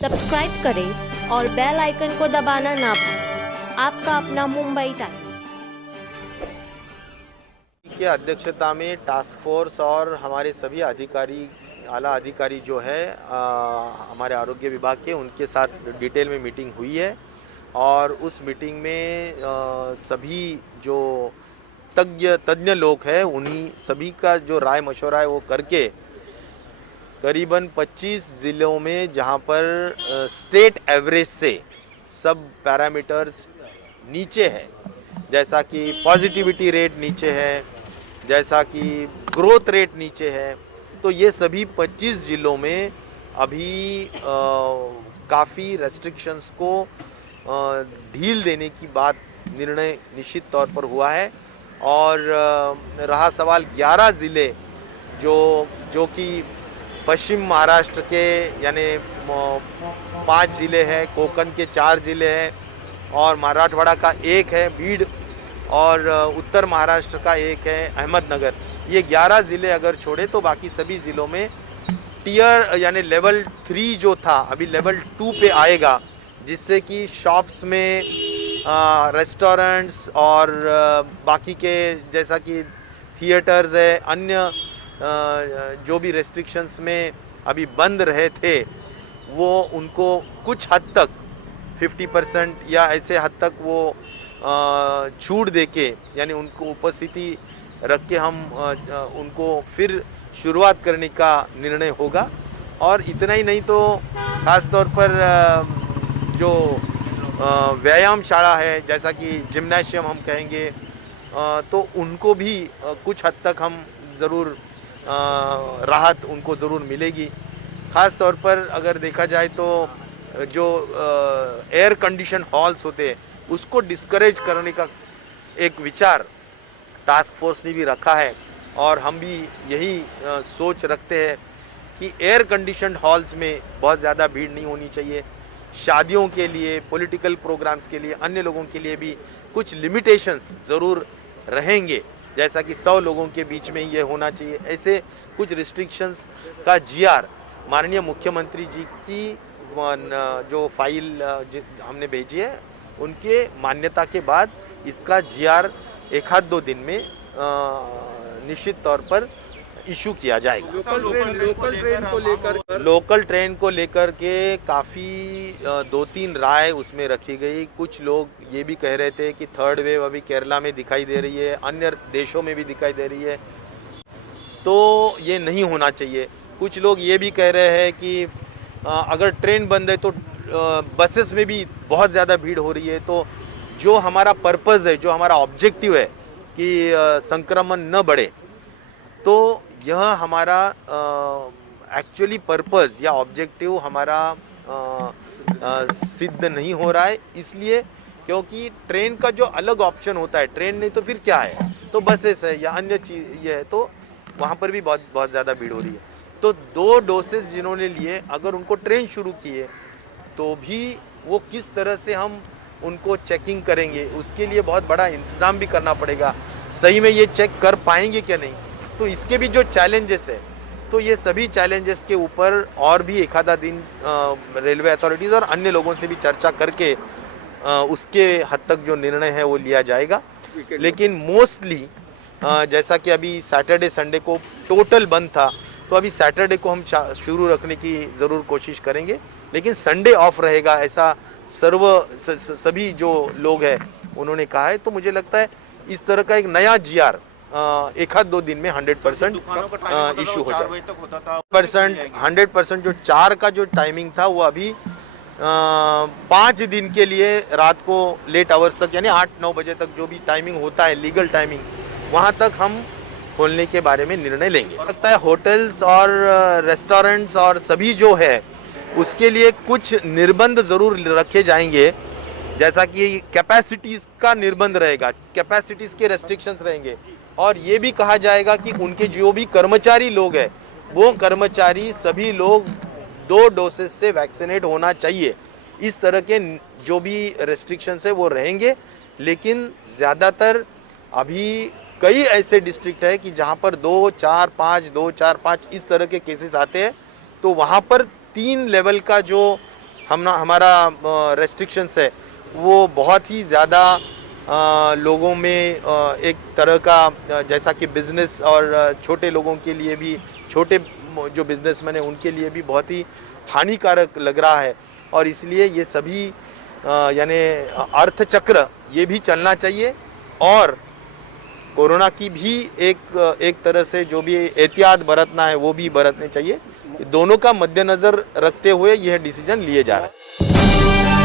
Subscribe करें और bell icon को दबाना ना भूलें। आपका अपना मुंबई टाइम्स के अध्यक्षता में टास्क फोर्स और हमारे सभी अधिकारी आला अधिकारी जो है हमारे आरोग्य विभाग के उनके साथ डिटेल में मीटिंग हुई है और उस मीटिंग में सभी जो तज्ञ लोग हैं उन्हीं सभी का जो राय मशवरा है वो करके करीबन 25 ज़िलों में जहां पर स्टेट एवरेज से सब पैरामीटर्स नीचे है, जैसा कि पॉजिटिविटी रेट नीचे है, जैसा कि ग्रोथ रेट नीचे है, तो ये सभी 25 ज़िलों में अभी काफ़ी रेस्ट्रिक्शंस को ढील देने की बात निर्णय निश्चित तौर पर हुआ है। और रहा सवाल 11 ज़िले जो कि पश्चिम महाराष्ट्र के यानी 5 ज़िले हैं, कोंकण के 4 ज़िले हैं और मराठवाड़ा का 1 है बीड और उत्तर महाराष्ट्र का 1 है अहमदनगर। ये 11 ज़िले अगर छोड़े तो बाकी सभी ज़िलों में टीयर यानी लेवल 3 जो था अभी लेवल 2 पे आएगा, जिससे कि शॉप्स में रेस्टोरेंट्स और बाकी के जैसा कि थिएटर्स है, अन्य जो भी रेस्ट्रिक्शंस में अभी बंद रहे थे वो उनको कुछ हद तक 50% या ऐसे हद तक वो छूट देके यानी उनको उपस्थिति रख के हम उनको फिर शुरुआत करने का निर्णय होगा। और इतना ही नहीं तो ख़ास तौर पर जो व्यायाम शाला है जैसा कि जिम्नाशियम हम कहेंगे, तो उनको भी कुछ हद तक हम ज़रूर राहत उनको ज़रूर मिलेगी। ख़ास तौर पर अगर देखा जाए तो जो एयर कंडीशन हॉल्स होते हैं उसको डिस्करेज करने का एक विचार टास्क फोर्स ने भी रखा है और हम भी यही सोच रखते हैं कि एयर कंडीशन हॉल्स में बहुत ज़्यादा भीड़ नहीं होनी चाहिए। शादियों के लिए, पॉलिटिकल प्रोग्राम्स के लिए, अन्य लोगों के लिए भी कुछ लिमिटेशंस ज़रूर रहेंगे, जैसा कि 100 लोगों के बीच में ये होना चाहिए। ऐसे कुछ रिस्ट्रिक्शंस का जीआर माननीय मुख्यमंत्री जी की जो फाइल हमने भेजी है उनके मान्यता के बाद इसका जीआर 1-2 दिन में निश्चित तौर पर इशू किया जाएगा। लोकल ट्रेन को लेकर के काफ़ी 2-3 राय उसमें रखी गई। कुछ लोग ये भी कह रहे थे कि थर्ड वेव अभी केरला में दिखाई दे रही है, अन्य देशों में भी दिखाई दे रही है, तो ये नहीं होना चाहिए। कुछ लोग ये भी कह रहे हैं कि अगर ट्रेन बंद है तो बसेस में भी बहुत ज़्यादा भीड़ हो रही है, तो जो हमारा पर्पज़ है, जो हमारा ऑब्जेक्टिव है कि संक्रमण न बढ़े, तो यह हमारा एक्चुअली पर्पज़ या ऑब्जेक्टिव हमारा सिद्ध नहीं हो रहा है, इसलिए क्योंकि ट्रेन का जो अलग ऑप्शन होता है, ट्रेन नहीं तो फिर क्या है, तो बसेस है या अन्य चीज़ ये है, तो वहाँ पर भी बहुत ज़्यादा भीड़ हो रही है। तो 2 डोसेज जिन्होंने लिए अगर उनको ट्रेन शुरू किए तो भी वो किस तरह से हम उनको चेकिंग करेंगे, उसके लिए बहुत बड़ा इंतज़ाम भी करना पड़ेगा। सही में ये चेक कर पाएंगे क्या नहीं, तो इसके भी जो चैलेंजेस है, तो ये सभी चैलेंजेस के ऊपर और भी 1-आधा दिन रेलवे अथॉरिटीज़ और अन्य लोगों से भी चर्चा करके उसके हद तक जो निर्णय है वो लिया जाएगा। लेकिन मोस्टली जैसा कि अभी सैटरडे संडे को टोटल बंद था, तो अभी सैटरडे को हम शुरू रखने की ज़रूर कोशिश करेंगे, लेकिन संडे ऑफ रहेगा ऐसा सभी जो लोग हैं उन्होंने कहा है। तो मुझे लगता है इस तरह का एक नया जीआर 1-2 दिन में 100% इशू हो जाए। 100% जो 4 का जो टाइमिंग था वो अभी 5 दिन के लिए रात को लेट आवर्स तक यानी 8-9 बजे तक जो भी टाइमिंग होता है लीगल टाइमिंग, वहाँ तक हम खोलने के बारे में निर्णय लेंगे। लगता है होटल्स और रेस्टोरेंट्स और सभी जो है उसके लिए कुछ निर्बंध ज़रूर रखे जाएंगे, जैसा कि कैपेसिटीज़ का निर्बंध रहेगा, कैपेसिटीज़ के रेस्ट्रिक्शंस रहेंगे और ये भी कहा जाएगा कि उनके जो भी कर्मचारी लोग हैं वो कर्मचारी सभी लोग 2 डोसेस से वैक्सीनेट होना चाहिए। इस तरह के जो भी रेस्ट्रिक्शंस है वो रहेंगे, लेकिन ज़्यादातर अभी कई ऐसे डिस्ट्रिक्ट है कि जहाँ पर 2-4-5 इस तरह के केसेस आते हैं, तो वहाँ पर 3 लेवल का जो हमारा रेस्ट्रिक्शंस है वो बहुत ही ज़्यादा लोगों में एक तरह का जैसा कि बिज़नेस और छोटे लोगों के लिए भी, छोटे जो बिजनेसमैन हैं उनके लिए भी बहुत ही हानिकारक लग रहा है। और इसलिए ये सभी यानी अर्थचक्र ये भी चलना चाहिए और कोरोना की भी एक तरह से जो भी एहतियात बरतना है वो भी बरतने चाहिए। दोनों का मद्देनज़र रखते हुए यह डिसीजन लिए जा रहे हैं।